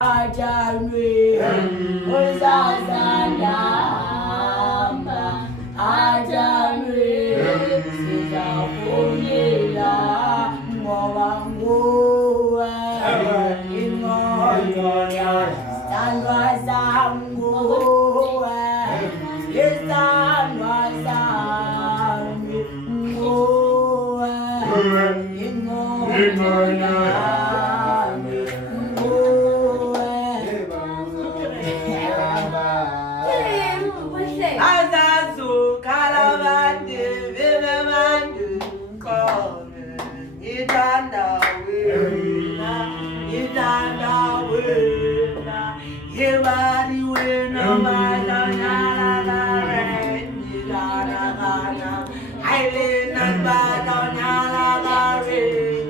Ajanwe, Osasanyamba, Ajanwe, Sizafunyela, Mwawanguwa, Ingoya, Tanwa Sanguwa, Yesanwa Sangu, Mwa, Ingoya, Azazu kalavandi vivemandu kome Yitanda wena Yewari wena madanyala gare Yidana gana Hailina badanyala gare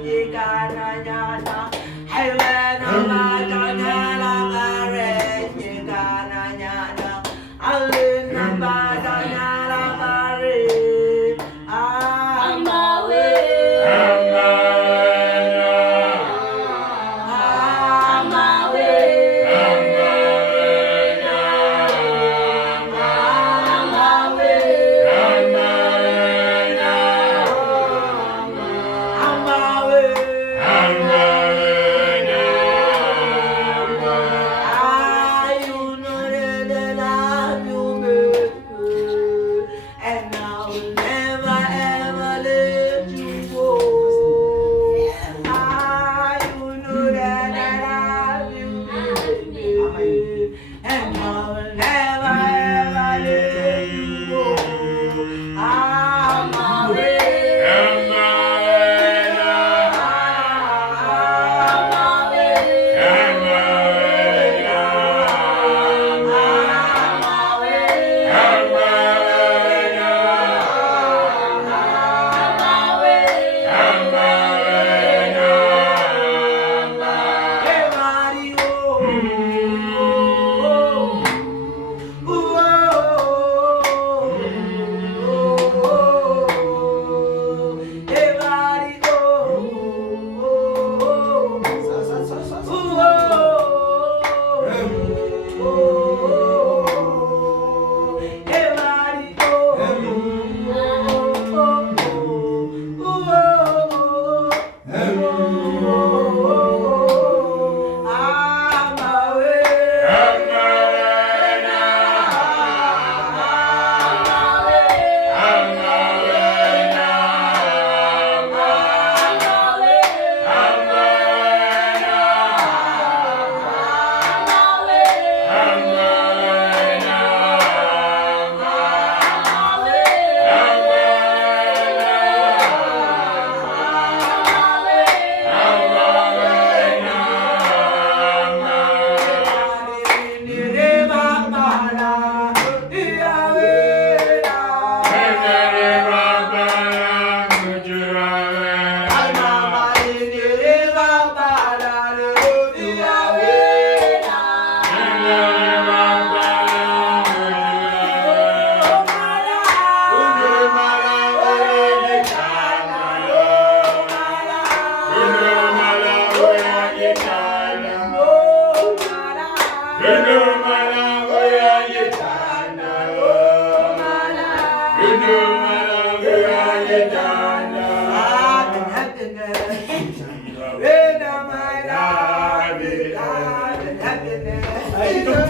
Yigana yana Hailina badanyala gare Yigana yana Alina badanyala gare Hamba Wena Hamba Wena Hamba Wena Hamba Wena You know that I love you, baby, and I will never ever let you go. You know that I love you, baby, and I will never ever let you go. I'm away. I'm happiness.